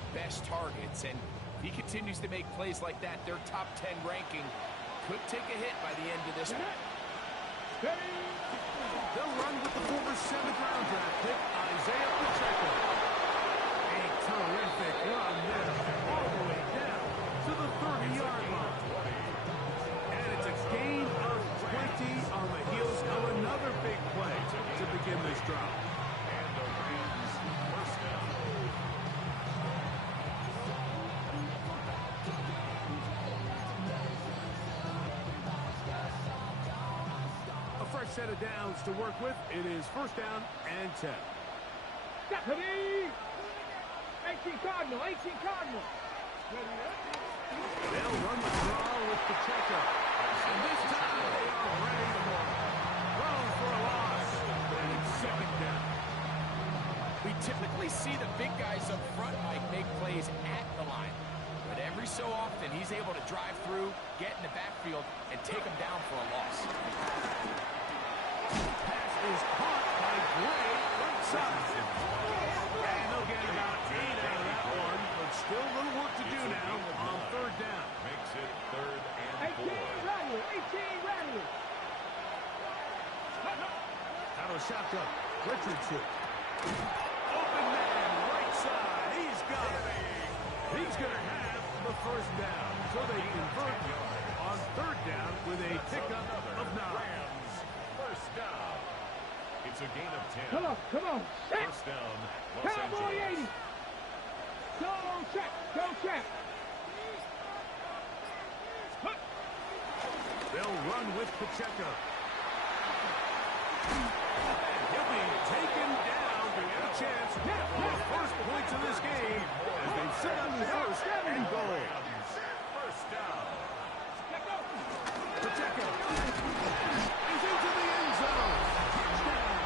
their best targets, and if he continues to make plays like that, their top 10 ranking could take a hit by the end of this one. They'll run with the former 7th-round draft pick, Isaiah Pacheco. A terrific run there, all the way down to the 30-yard line. And it's a gain of 20 on the heels of another big play to begin this drive. And the Rams first down. A fresh set of downs to work with. It is first down and 10. Deputy! 18 Cardinal, 18 Cardinal. They'll run the draw with Pacheco. And this time they are ready for it. Thrown for a loss. And it's second down. We typically see the big guys up front, Mike, make plays at the line. But every so often, he's able to drive through, get in the backfield, and take them down for a loss. Pass is caught by Gray right side. And they'll get about 8 out of that one, but still a little work to do now on third down. Makes it 3rd and 4. 18 Rattler, 18 Rattler. Out of shotgun, Richardson. Open man, right side. He's got it. He's going to have the first down. So they convert on third down with a pickup of 9. Rams first down. It's a gain of 10. Come on, come on. Set. First down, Los Cowboy Angeles. 80. Go check, go check. They'll run with Pacheco. And he'll be taken down. They get a chance for the first points of this game as they set up first and goal. First down. Pacheco is into the end zone. Touchdown.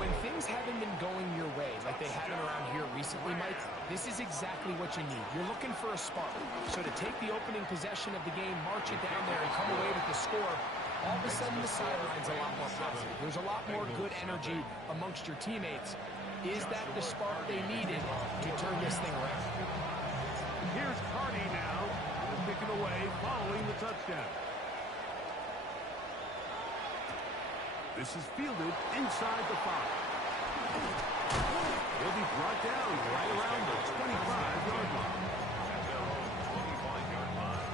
When things haven't been going your way like they haven't around here recently, Mike, this is exactly what you need. You're looking for a spark. So to take the opening possession of the game, march it down there, and come away with the score, all of a sudden the sideline's a lot more positive. There's a lot more good energy amongst your teammates. Is that the spark they needed to turn this thing around? Here's Cardi now, picking away following the touchdown. This is fielded inside the 5. He'll be brought down right around the 25-yard line. At their own 25-yard line.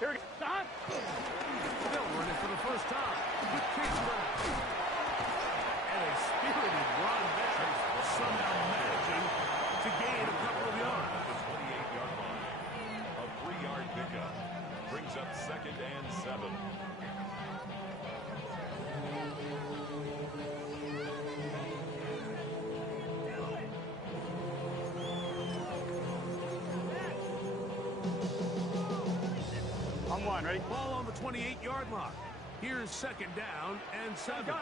Here we go. Stop. They'll run it for the first time with Chase Brown. And a spirited run there, somehow managing to gain a couple of yards. At the 28-yard line. A 3-yard pickup. Brings up 2nd and 7. On one, ready? Ball on the 28-yard line. Here's 2nd down and 7.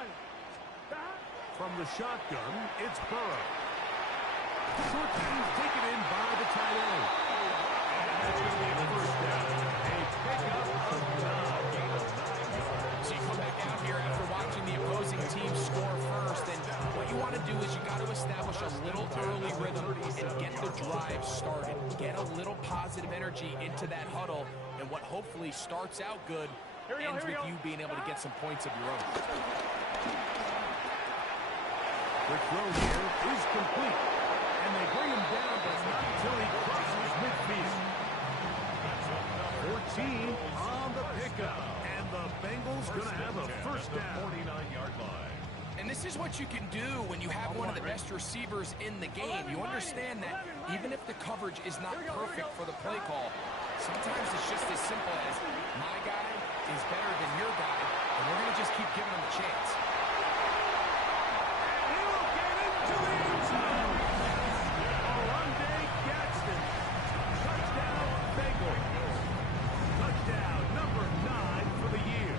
From the shotgun, it's Burrow. Short things taken in by the tight end. And that's going to be a first down. A pickup of 9. So you come back out here after watching the opposing team score first, and what you want to do is you got to establish a little early rhythm and get the drive started. Get a little positive energy into that huddle, and what hopefully starts out good ends with you being able to get some points of your own. The throw here is complete, and they bring him down, but not until he crosses midfield. 14 on the pickup, and the Bengals going to have a first down. 49-yard line. And this is what you can do when you have one of the best receivers in the game. You understand that even if the coverage is not perfect for the play call, sometimes it's just as simple as my guy is better than your guy, and we're going to just keep giving him a chance. He'll get into the end zone. Oronde Gadsden. Touchdown, Bengals. Touchdown number 9 for the year.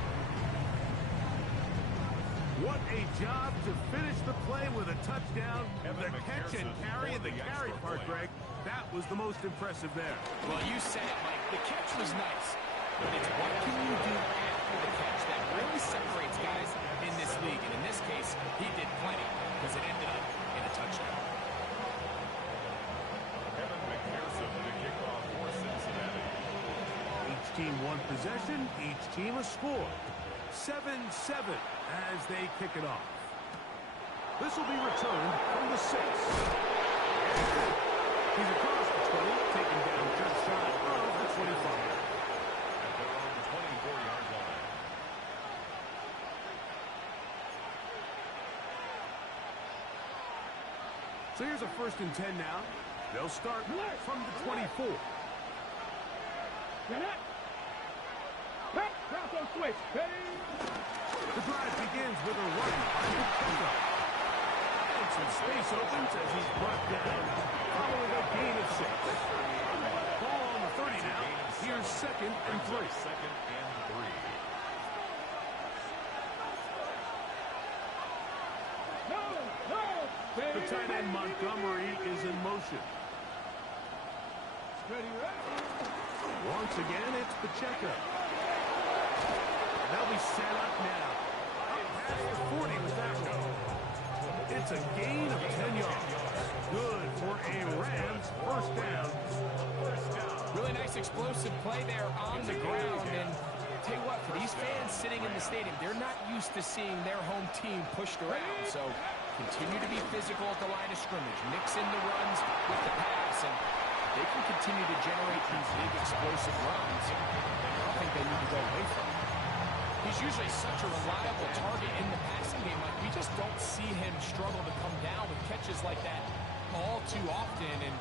What a job to finish the play with a touchdown. The catch and carry and the carry part, Greg. That was the most impressive there. Well, you said it, Mike. The catch was nice. But it's what can you do after the catch that really separates guys in this league. And in this case, he did plenty because it ended up in a touchdown. Each team one possession, each team a score. 7-7 as they kick it off. This will be returned from the 6. He's across the 20, taken down just shy of the 25. At their own 24-yard line. So here's a 1st and 10 now. They'll start from the 24. Get it. Hey, Bronco switch. Hey. The drive begins with a run by Pacheco. And some space opens as he's brought down following a gain of 6. Ball on the 30 now. Here's 2nd and 3. 2nd and 3. The tight end Montgomery is in motion. Ready, Once again, it's Pacheco. They'll be set up now. Up past the 40 with that one. It's a gain of 10 yards. Good for a Rams 1st down. Really nice explosive play there on the ground. And tell you what, for these fans sitting in the stadium, they're not used to seeing their home team pushed around. So continue to be physical at the line of scrimmage. Mix in the runs with the pass. And they can continue to generate these big explosive runs. I don't think they need to go away from him. He's usually such a reliable target in the passing game. Like, we just don't see him struggle to come down with catches like that all too often. And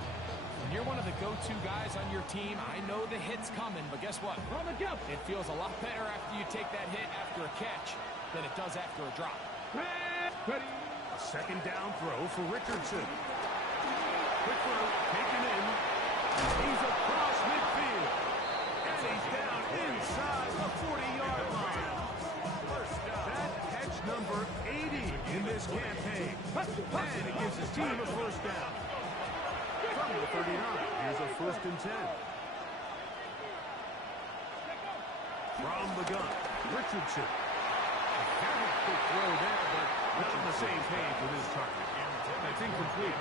when you're one of the go-to guys on your team, I know the hit's coming, but guess what? It feels a lot better after you take that hit after a catch than it does after a drop. A 2nd down throw for Richardson. Quick throw, taken in. He's across midfield. And he's down inside the 40-yard line. That catch number 80 in this campaign. And it gives his team a 1st down. From the 39, here's a 1st and 10. From the gun, Richardson. Very quick throw there, but not on the same page with his target. That's incomplete.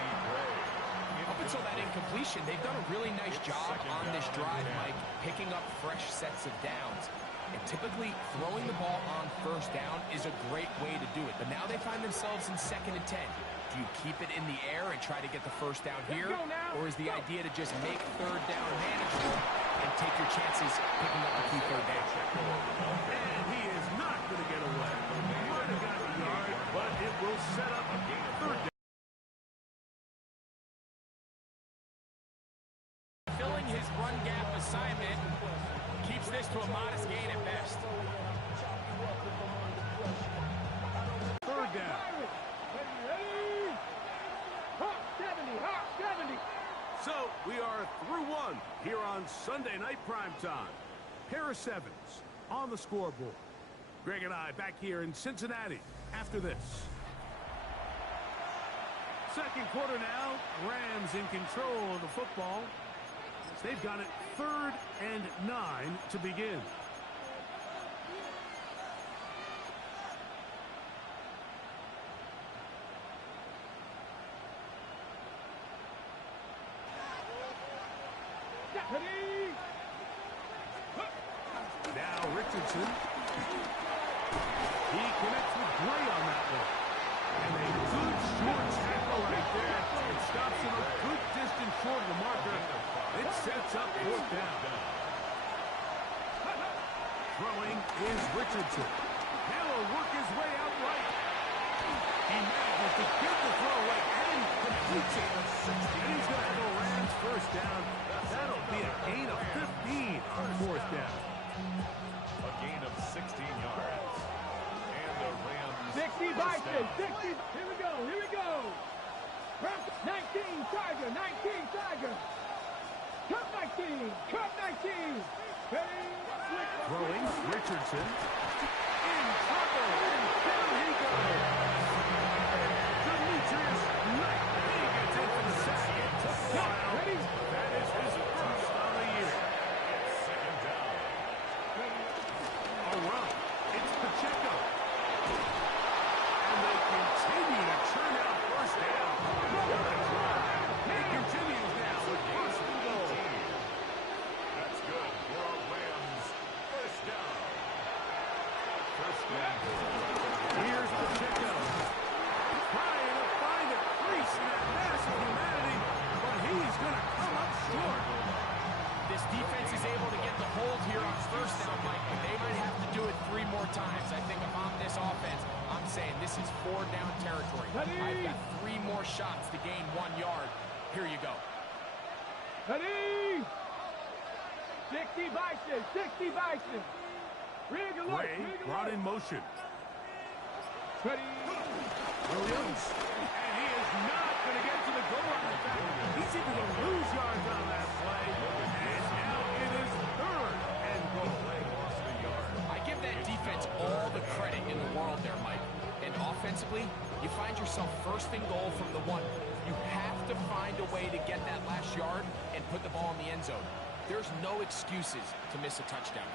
Up until that incompletion, they've done a really nice job on this drive, Mike, picking up fresh sets of downs. And typically, throwing the ball on 1st down is a great way to do it. But now they find themselves in 2nd and 10. Do you keep it in the air and try to get the 1st down here? Or is the idea to just make 3rd down manageable and take your chances picking up a key 3rd down? And he is not going to get away. Might have got a yard, but it will set up a 3rd down. Filling his run gap assignment keeps this to a modest gain at best. 3rd down. Hot 70. So we are through 1 here on Sunday Night Primetime. Pair of 7s on the scoreboard. Greg and I back here in Cincinnati after this. 2nd quarter now. Rams in control of the football. They've got it 3rd and 9 to begin. Now Richardson. He connects with Gray on that one. And a good short tackle right there. It stops him a good distance short of the marker. It sets up 4th down. Throwing is Richardson. Now will work his way out right. He manages to get the throw away and completes it. And he's going to have a Rams 1st down. That'll be a gain of 15 on 4th down. A gain of 16 yards. And the Rams 60 first Vikings. down. 60. Here we go. 19 Tiger. 19 Tiger. Cup 19. Cup 19. Throwing Richardson. In trouble. Down he goes. Here's Pacheco. Trying to find a crease in that massive humanity, but he's going to come up short. This defense is able to get the hold here on first down, Mike, but they might have to do it 3 more times. I think if I'm this offense, I'm saying this is 4-down territory. I've got 3 more shots to gain 1 yard. Here you go. Ready? 60 Bison, 60 Bison. Ray brought in motion. Ready? Williams. And he is not going to get to the goal line. In fact, he's even going to lose yards on that play. And now it is 3rd and goal. I give that defense all the credit in the world there, Mike. And offensively, you find yourself 1st and goal from the 1. You have to find a way to get that last yard and put the ball in the end zone. There's no excuses to miss a touchdown.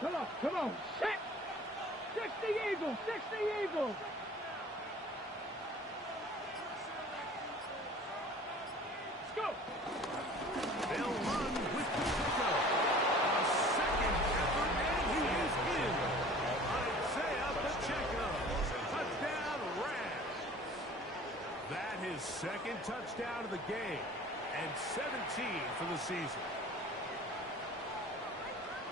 Come on, set. 60 Eagles, 60 Eagles. Let's go. They'll run with Pacheco. A 2nd effort, and he is in. Isaiah Pacheco. Touchdown, Rams. That is 2nd touchdown of the game, and 17 for the season.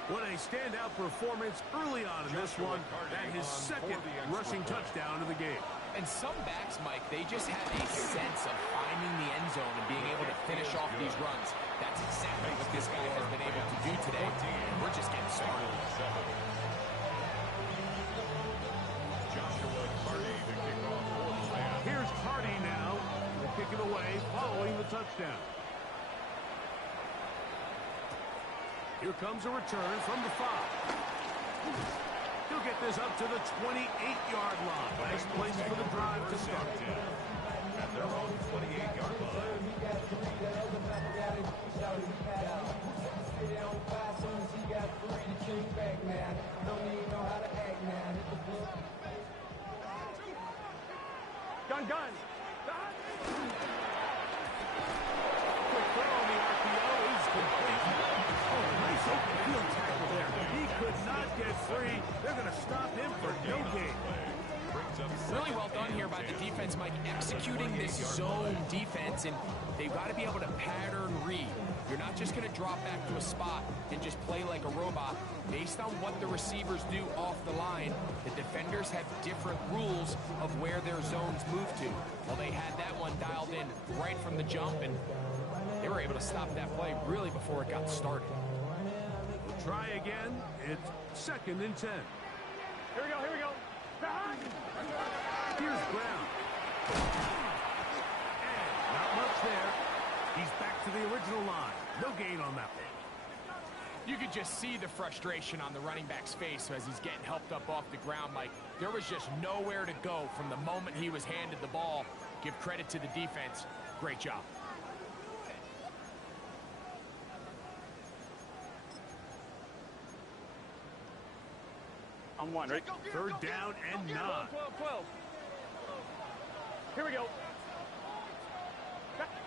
What a standout performance early on in this one, and his 2nd rushing touchdown of the game. And some backs, Mike, they just have a sense of finding the end zone and being able to finish off these runs. That's exactly what this guy has been able to do today. And we're just getting started. Here's Hardy now to kick it away following the touchdown. Here comes a return from the 5. He'll get this up to the 28-yard line. Nice place for the drive to start. At their own 28-yard line. Gun. Quick throw on the RPO is complete. Oh, nice open field tackle there. He could not get free. They're going to stop him for no gain. Really well done here by the defense, Mike, executing this zone defense, and they've got to be able to pattern read. You're not just going to drop back to a spot and just play like a robot. Based on what the receivers do off the line, the defenders have different rules of where their zones move to. Well, they had that one dialed in right from the jump, and they were able to stop that play really before it got started. We'll try again. It's 2nd and 10. Here we go. Here's Brown. And not much there. He's back to the original line. No gain on that one. You could just see the frustration on the running back's face as he's getting helped up off the ground, Mike. There was just nowhere to go from the moment he was handed the ball. Give credit to the defense. Great job. On 1, right? 3rd down and 9. 12. Here we go.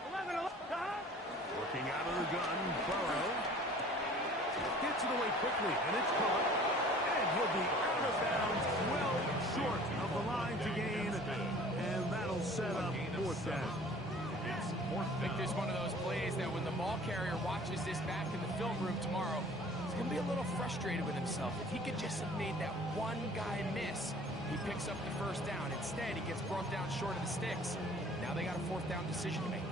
11. Working out of the gun, Burrow. Gets it away quickly, and it's caught. And he'll be out of bounds, well short of the line to gain. And that'll set up 4th down. I think there's one of those plays that when the ball carrier watches this back in the film room tomorrow, he's going to be a little frustrated with himself. If he could just have made that one guy miss, he picks up the 1st down. Instead, he gets brought down short of the sticks. Now they got a 4th down decision to make.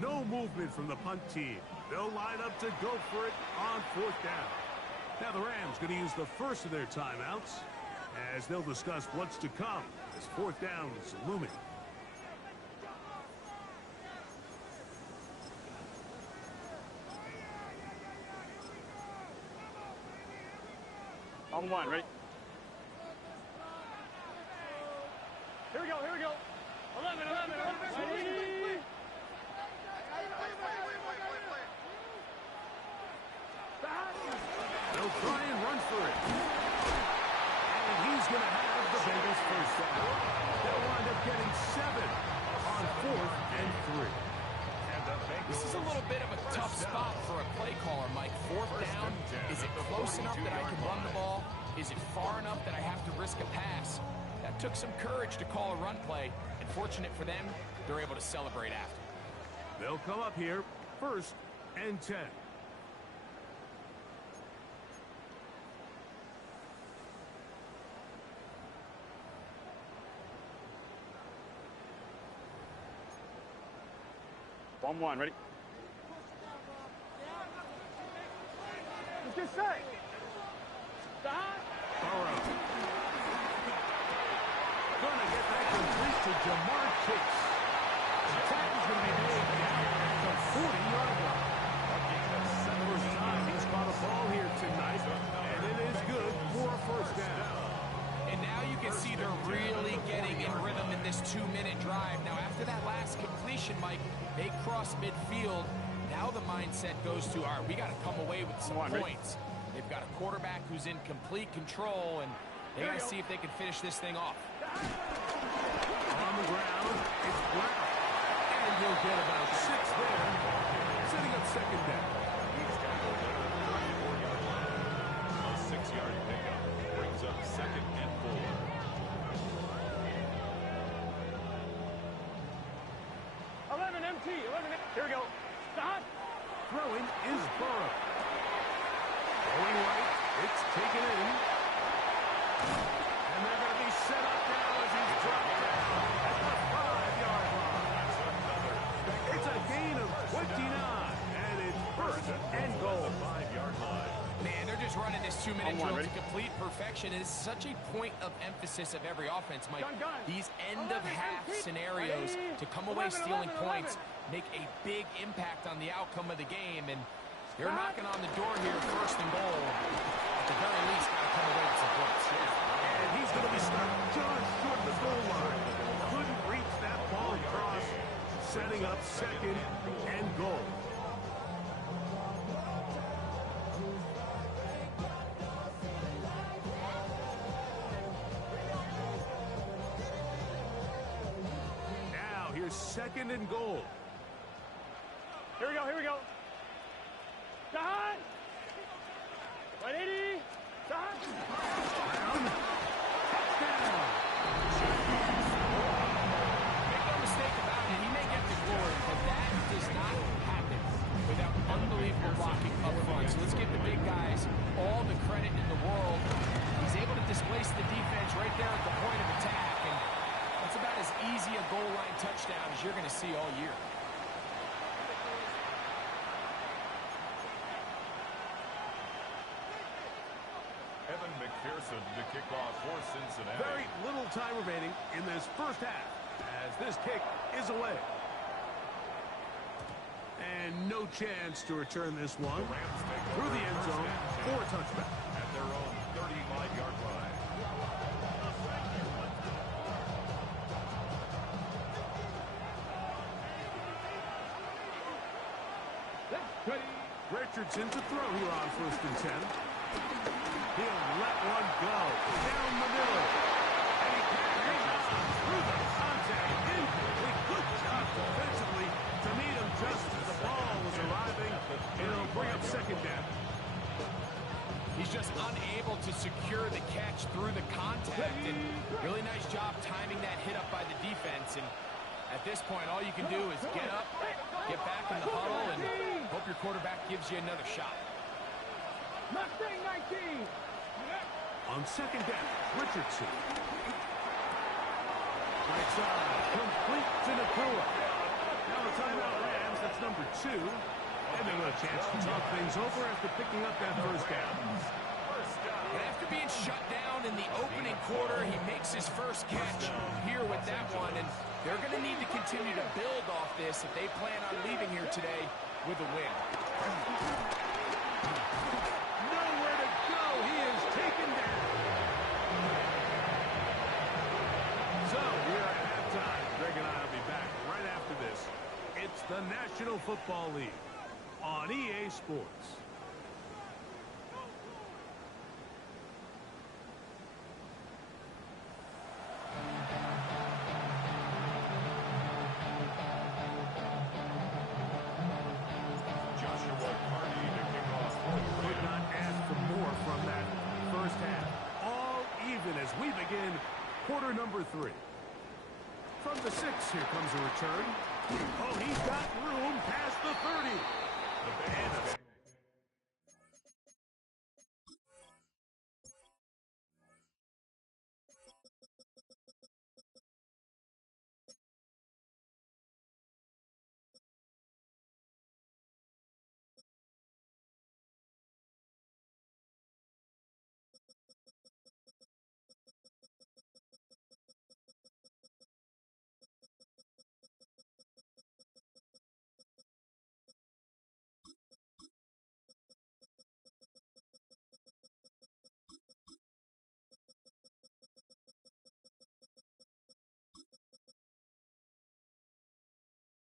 No movement from the punt team. They'll line up to go for it on 4th down. Now the Rams going to use the first of their timeouts as they'll discuss what's to come as 4th down is looming. On 1, right? Here we go. 11. They'll try and run for it. And he's going to have the Bengals 1st down. They'll wind up getting 7 on 4th and 3. And This is a little bit of a tough spot for a play caller, Mike. Fourth down, is it close enough that I can run the ball? Is it far enough that I have to risk a pass? That took some courage to call a run play, and fortunate for them, they're able to celebrate after. They'll come up here, 1st and 10. One, ready? What's this say? Burrow. Gonna get that complete to Jamar Chase. The tackle's gonna be made down at the 40-yard line. First time he's caught a ball here tonight, and it is good for a first down. And now you can see they're really getting in rhythm in this 2-minute drive. Now, after that last completion, Mike, they cross midfield. Now the mindset goes to, all right, we got to come away with some points. They've got a quarterback who's in complete control, and they got to see if they can finish this thing off. On the ground, it's Brown. And he'll get about 6 there, setting up second down. He's tackled at the 34-yard line. A 6-yard pickup brings up 2nd and 4. Here we go. Stop. Throwing is Burrow. Going right, it's taken in. And they're going to be set up now as he's dropped down at the 5-yard line. It's a gain of 29, and it's 1st and goal. 5-yard line. Man, they're just running this 2-minute drill to complete perfection. It's such a point of emphasis of every offense, Mike. These end-of-half scenarios to come away stealing points make a big impact on the outcome of the game, and they're knocking on the door here, 1st and goal. At the very least, got to come away with some points. And he's going to be stopped just short of the goal line. Couldn't reach that ball across, setting up 2nd and goal. Now here's 2nd and goal. Here we go. Shot. 180. Shot. Brown. Touchdown. Make no mistake about it, he may get the glory, but that does not happen without unbelievable blocking up front. So let's give the big guys all the credit in the world. He's able to displace the defense right there at the point of attack, and that's about as easy a goal line touchdown as you're going to see all year. Evan McPherson to kick off for Cincinnati. Very little time remaining in this first half as this kick is away. And no chance to return this one through the end zone for a touchback. At their own 35-yard line. Richardson to throw here on 1st and 10. He'll let one go down the middle. And he passes through the contact. Incomplete. Good job defensively to meet him just as the ball was arriving. And it'll bring up 2nd down. He's just unable to secure the catch through the contact, and really nice job timing that hit up by the defense. And at this point, all you can do is get up, get back in the huddle, and hope your quarterback gives you another shot. Mustang 19. On 2nd down, Richardson. Right side, complete to Nakua. Now a timeout Rams, that's number 2. And they'll get a chance to talk things over after picking up that 1st down. And after being shut down in the opening quarter, he makes his first catch here with that one, and they're going to need to continue to build off this if they plan on leaving here today with a win. Nowhere to go. He is taken down. So we're at halftime. Greg and I will be back right after this. It's the National Football League on EA Sports. quarter number 3. From the 6, here comes a return. Oh, he's got room past the 30. And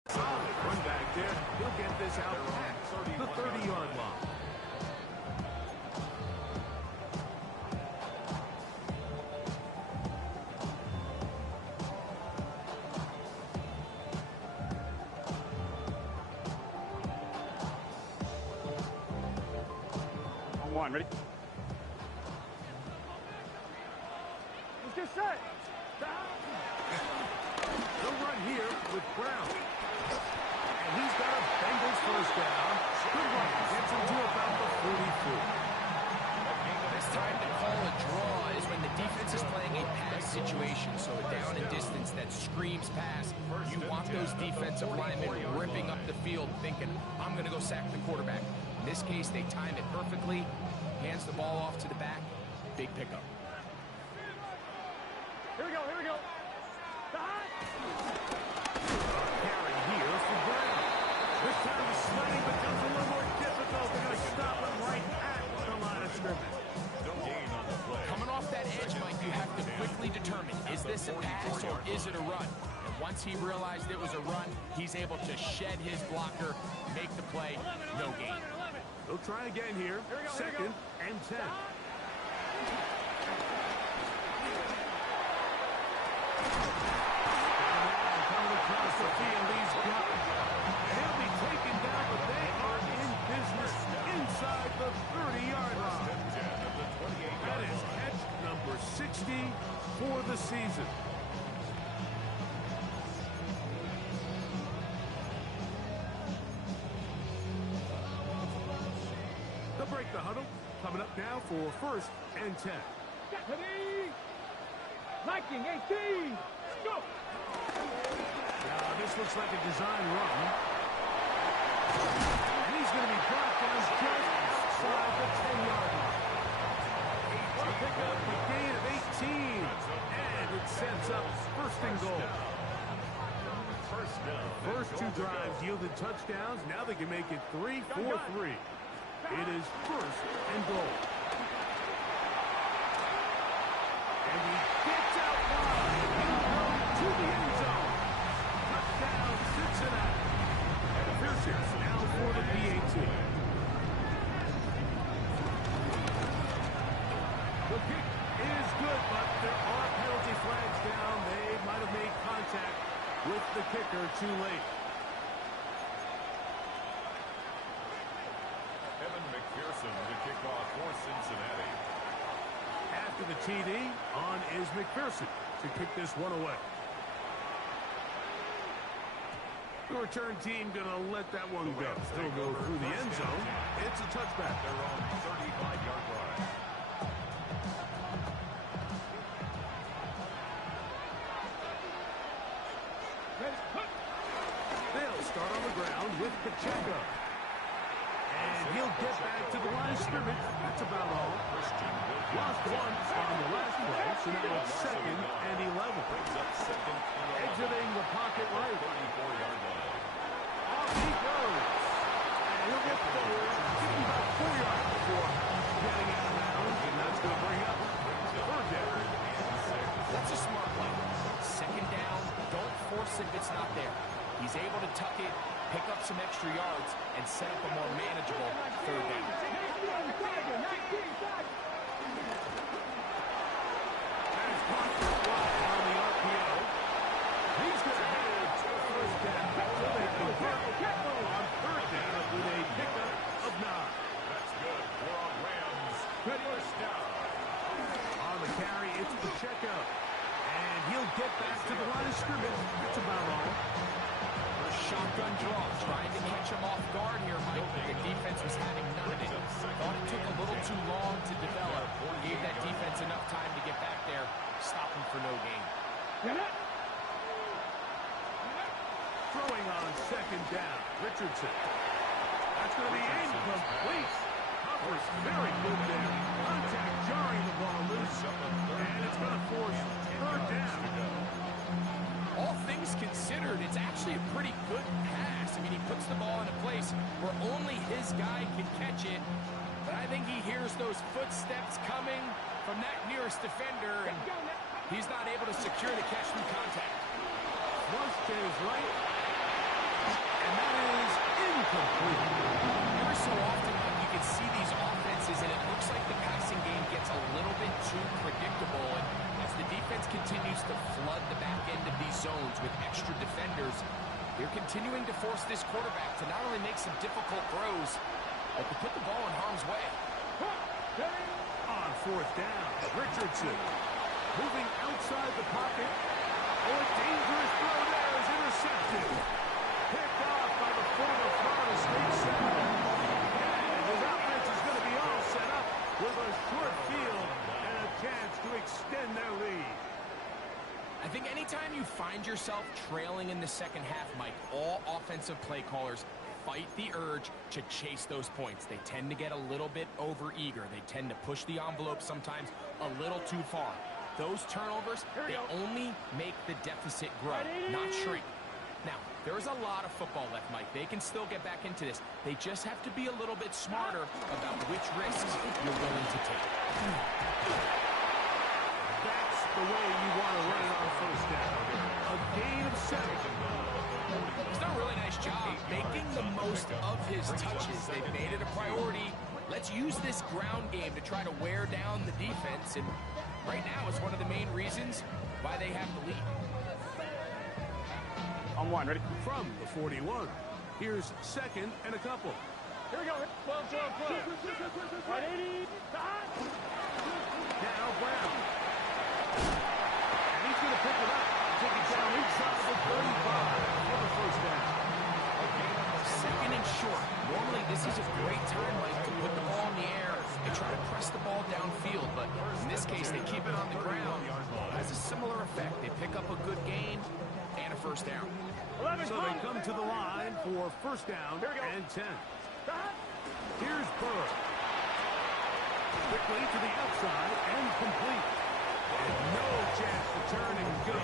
solid run back there. He'll get this out past the 30-yard line. On, ready? Let's get set. They'll run here with Brown. And he's got a Bengals first down. Good run. Gets him to about the 44. It's time to call a draw is when the defense is playing a pass situation, so a down and distance that screams pass. You want those defensive linemen ripping up the field thinking, I'm going to go sack the quarterback. In this case, they time it perfectly, hands the ball off to the back, big pickup. Here we go, here we go. Carry here for Brown. This time the sliding becomes a little more difficult. They're going to stop him right at the line of scrimmage. No gain on the play. Coming off that edge, Mike, you have to quickly determine, is this a pass or is it a run? And once he realized it was a run, he's able to shed his blocker, make the play, no gain. They'll try again here. Second and 10. Coming across the field, he's got it. He'll be taken down, but they are in business inside the 30-yard line. That is catch number 60 for the season. They'll break the huddle. Coming up now for first and 10. Ready? Viking 18. Go. Now, this looks like a design run. And he's going to be brought down just outside the 10-yard line. What a pickup, a gain of 18. And it sets up first and goal. First 2 drives yielded touchdowns. Now they can make it 3-4-3. It is first and goal. And he gets out wide to the end zone. Touchdown, Cincinnati. And Pearson now for the PAT. The kick is good, but there are penalty flags down. They might have made contact with the kicker too late. McPherson to kick off for Cincinnati. After the TD, on is McPherson to kick this one away. The return team going to let that one go. They'll go through the end zone. It's a touchback. Their own 35-yard line. They'll start on the ground with Pacheco. And he'll get back to the line of scrimmage. That's about all. Lost one on the last play, so now it's second and 11. Exiting the pocket right. 34-yard line. Off he goes. And he'll get forward. Give him about 4 yards before getting out of bounds. And that's going to bring up third down. That's a smart play. Second down, don't force it if it's not there. He's able to tuck it, pick up some extra yards, and set up a more manageable third down. As Parker flies on the RPO, he's going to head to the first down. So they convert on third down with a pickup of 9. That's good. We're on Rams. First down. On the carry, it's Pacheco. And shotgun draw, trying to catch him off guard here, Mike. The defense was having none of it. Thought it took a little too long to develop. Gave that defense enough time to get back there, stop him for no gain. Throwing on second down, Richardson. That's going to be incomplete. Covers very good there. Contact jarring the ball loose. And it's going to force third down. All things considered, it's actually a pretty good pass. I mean, he puts the ball in a place where only his guy can catch it. But I think he hears those footsteps coming from that nearest defender, and he's not able to secure the catch through contact. Flush to his right. And that is incomplete. Every so often, like, you can see these offenses, and it looks like the passing game gets a little bit too predictable. And as the defense continues to flood the back end of these zones with extra defenders, they're continuing to force this quarterback to not only make some difficult throws, but to put the ball in harm's way. On fourth down, Richardson moving outside the pocket. Oh, a dangerous throw there is intercepted. Picked off by the former Florida State center. And his offense is going to be all set up with a short field and a chance to extend their lead. I think anytime you find yourself trailing in the second half, Mike, all offensive play callers fight the urge to chase those points. They tend to get a little bit overeager. They tend to push the envelope sometimes a little too far. Those turnovers, they only make the deficit grow, not shrink. Now, there is a lot of football left, Mike. They can still get back into this. They just have to be a little bit smarter about which risks you're willing to take. That's the way you want to run it on first down. A gain of 7. He's done a really nice job making the most of his touches. They've made it a priority. Let's use this ground game to try to wear down the defense, and right now it's one of the main reasons why they have the lead. On one, ready? From the 41. Here's second and a couple. Here we go. 12. 180. Now Brown. And he's going to pick it up. Take it down inside the 35 for the first down. Second and short. Normally this is a great time, Mike, to put the ball in the air and try to press the ball downfield. But in this case, they keep it on the ground. Has a similar effect. They pick up a good gain and a first down. So they come to the line for first down and 10. Here's Burr. Quickly to the outside and complete. And no chance to turn and go.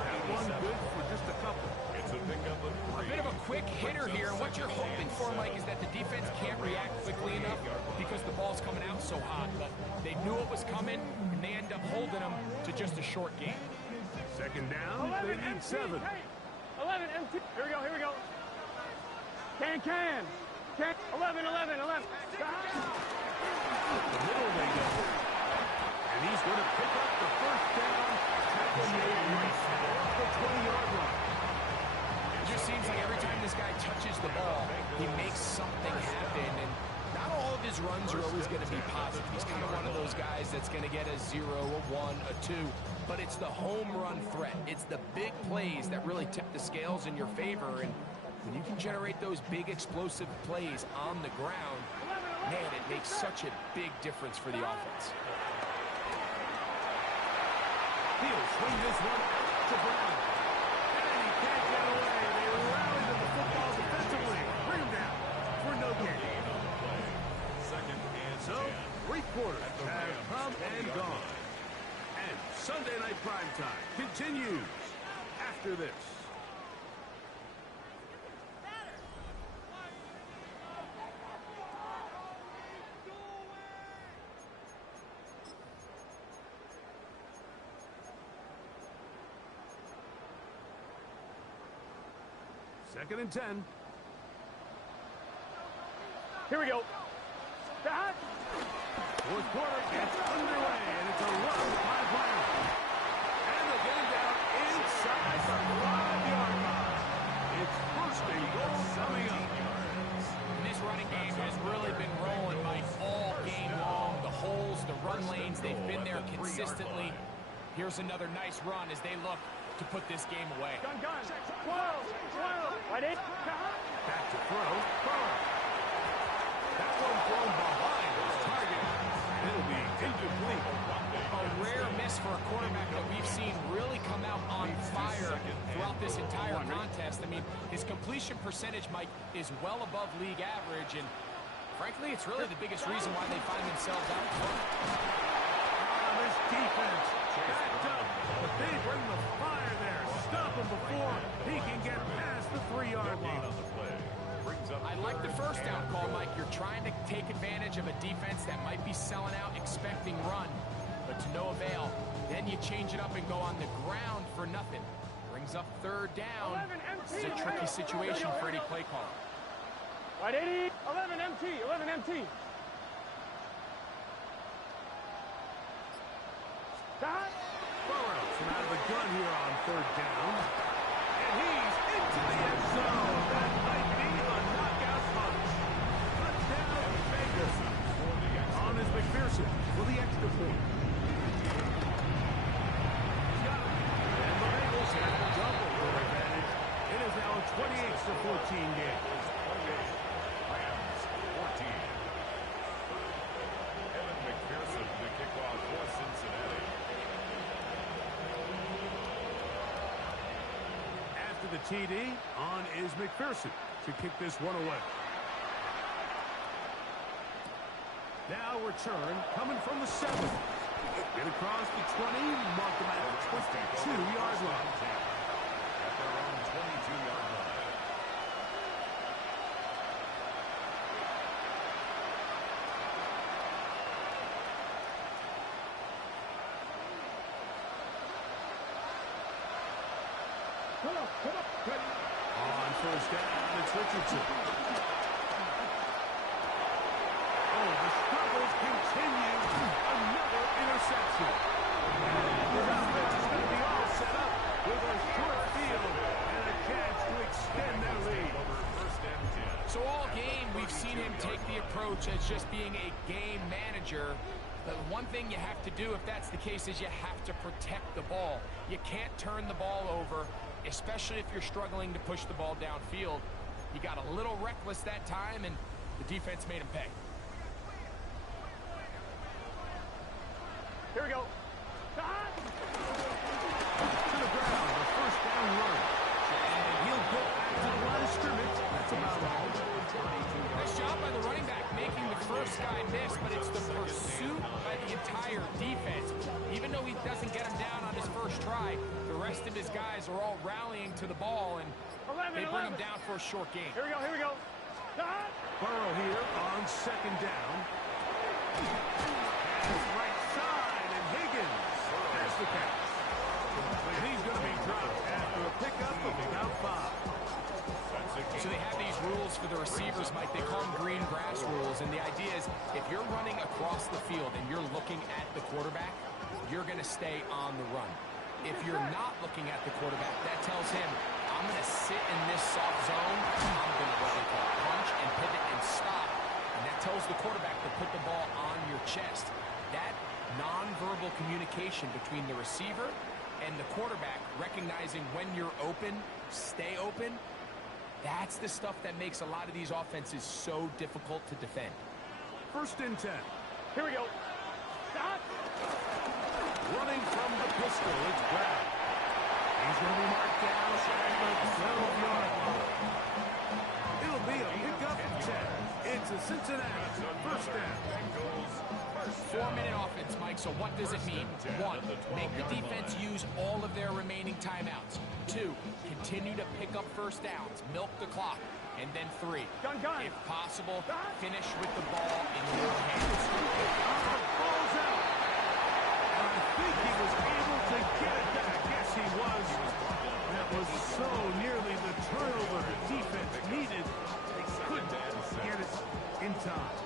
That one good for just a couple. It's a pickup of 3. A bit of a quick hitter here. And what you're hoping for, Mike, is that the defense can't react quickly enough because the ball's coming out so hot. But they knew it was coming, and they end up holding them to just a short gain. Second down, they need 7. 11 empty. Here we go. Can. 11. The middle they go. And he's going to pick up the first down. Tackle made right off the 20-yard line. It just seems like every time this guy touches the ball, he makes something happen. And not all of his runs are always going to be positive. He's kind of one of those guys that's going to get a 0, a 1, a 2. But it's the home run threat. It's the big plays that really tip the scales in your favor. And when you can generate those big explosive plays on the ground, man, it makes such a big difference for the offense. He'll swing this one out to Brown. And he can't get away. They rally to the football defensively. Bring him down for no gain. Second and So, 3 quarters have come and gone. And Sunday Night Primetime continues after this. Second and 10. Here we go. Fourth quarter gets underway, and it's a run by Brown. And they'll get him down inside the 5-yard line. It's first and goal coming up. And this running game has really been rolling, Mike, all game long. The holes, the run lanes, they've been there consistently. Here's another nice run as they look to put this game away. Gun. 12. Right in. Back to throw. Burrow. That one thrown behind his target. And it'll be incomplete. A rare miss for a quarterback that we've seen really come out on fire throughout this entire contest. I mean, his completion percentage, Mike, is well above league average, and frankly, it's really the biggest reason why they find themselves out front. This defense backed up, but they bring the fire there. Stop him before he can get past the 3-yard line. I like the first down call, Mike. You're trying to take advantage of a defense that might be selling out, expecting run, but to no avail. Then you change it up and go on the ground for nothing. Brings up third down. This is a tricky situation for any play caller. Right 80. 11 MT. Burrow from out of the gun here on third down. And he's into the end zone. That might be the knockout punch. Touchdown, Vegas. On is McPherson for the extra point. Got it. And the Bengals have a double advantage. It is now a 28-14 game. McPherson to kick off for Cincinnati. After the TD, on is McPherson to kick this one away. Now return coming from the 7. Get across the 20, mark them at the 22-yard line. At their own 22-yard line. On first down, it's Richardson. Oh, the struggles continue. Another interception. The offense is going to be all set up with a short field and a chance to extend their lead. First and 10. So all game, we've seen him take the approach as just being a game manager. But one thing you have to do if that's the case is you have to protect the ball. You can't turn the ball over, especially if you're struggling to push the ball downfield. He got a little reckless that time, and the defense made him pay. Here we go. To the ground, the first down run. And he'll get back to the line of scrimmage. That's about all. Nice job by the running back making the first guy miss, but it's the pursuit by the entire defense. Even though he doesn't get him down on his first try, the rest of his guys are all rallying to the ball, and they bring him down for a short gain. Here we go. Burrow here on second down. Pass right side, and Higgins has the catch. And he's going to be dropped after a pickup of about 5. So they have these rules for the receivers, Mike. They call them green grass rules, and the idea is if you're running across the field and you're looking at the quarterback, you're going to stay on the run. If you're not looking at the quarterback, that tells him, I'm going to sit in this soft zone. I'm going to what they call punch and pivot and stop. And that tells the quarterback to put the ball on your chest. That nonverbal communication between the receiver and the quarterback, recognizing when you're open, stay open, that's the stuff that makes a lot of these offenses so difficult to defend. First and 10. Here we go. Running from the pistol, it's Brown. He's going to be marked down at the 12-yard line. It'll be a pickup of 10. It's a Cincinnati first down. 4-minute offense, Mike, so what does it mean? 1, make the defense use all of their remaining timeouts. 2, continue to pick up first downs, milk the clock. And then 3, if possible, finish with the ball in your hands. Ball's out. And I think he was able to get it back. Yes, he was. That was so nearly the turnover the defense needed. They couldn't get it in time.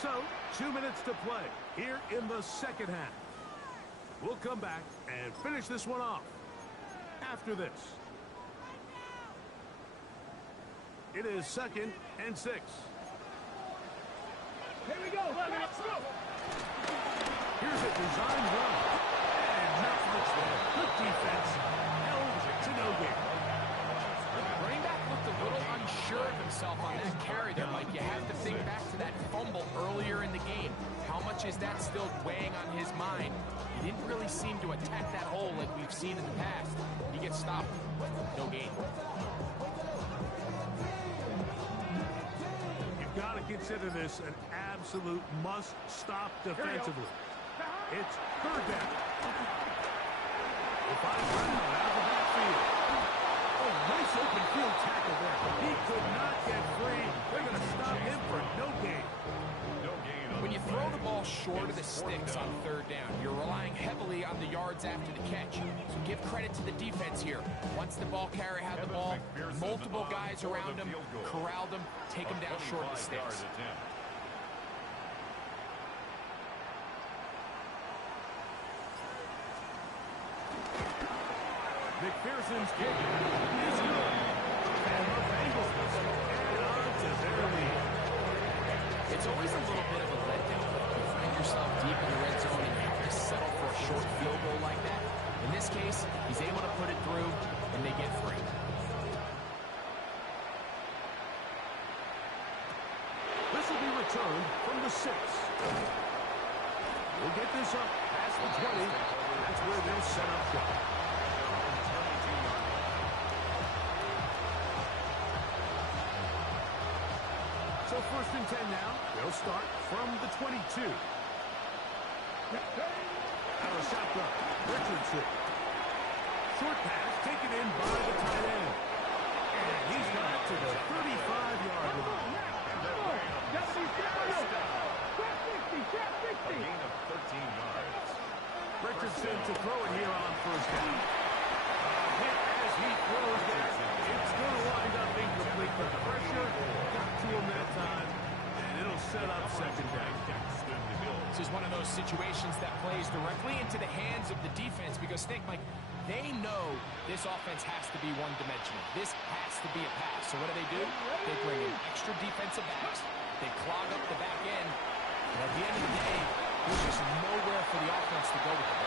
So, 2 minutes to play here in the second half. We'll come back and finish this one off. after this. It is 2nd and 6. Here we go. Let's go. Here's a design run. And not much there. Good defense. Held to no gain. Running back looked a little unsure of himself on that carry there, Mike. You have to think back to that fumble earlier in the game. How much is that still weighing on his mind? He didn't really seem to attack that hole like we've seen in the past. He gets stopped. No gain. You've got to consider this an absolute must-stop defensively. It's 3rd down. We'll find Brown out of the backfield. Oh, nice open field tackle there. He could not get free. They're going to stop him for no gain. No gain on When you the throw play. the ball short of the sticks on 3rd down, you're relying heavily on the yards after the catch. So give credit to the defense here. Once the ball carrier had the ball, multiple guys around him, corralled him, take him down short of the sticks. McPherson's kick is good. And the Bengals add on to their lead. It's always a little bit of a letdown. You find yourself deep in the red zone and you have to settle for a short field goal like that. In this case, he's able to put it through, and they get free. This will be returned from the 6. We'll get this up past the 20. That's where they'll set up shop. So 1st and 10 now. They'll start from the 22. Out of shotgun, Richardson. Short pass taken in by the tight end. And he's got to the 35-yard line. A gain of 13 yards. Richardson to throw it here on 1st down. Hit as he throws that. It's going to wind up incomplete. The pressure got to him that time, and it'll set up 2nd down. This is one of those situations that plays directly into the hands of the defense because think, Mike, they know this offense has to be one-dimensional. This has to be a pass. So what do? They bring in extra defensive backs. They clog up the back end. And at the end of the day, there's just nowhere for the offense to go with it.